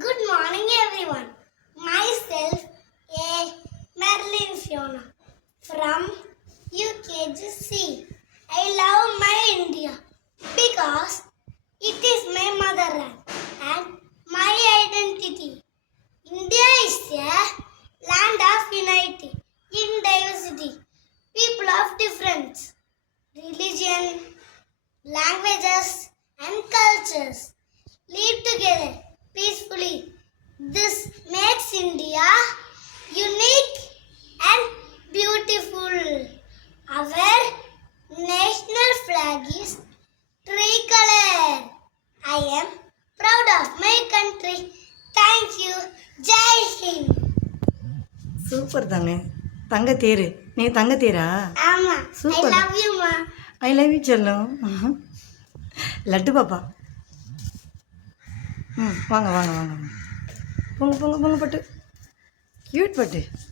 Good morning, everyone. Myself, A. Marilyn Fiona from UKGC. I love my India because it is my motherland and my identity. India is a land of unity in diversity. People of different religion, languages, and cultures live together peacefully. This makes India unique and beautiful. Our national flag is tricolor. I am proud of my country. Thank you. Jai Hind. Super தாங்க தங்கத்தேரு நீ தங்கத்தேரா Amma, I Super. love you, ma. I love you செல்லம் லட்டு பாப்பா வாங்க வாங்க வாங்க போங்க போங்க போங்க பட்டு கியூட் பட்டு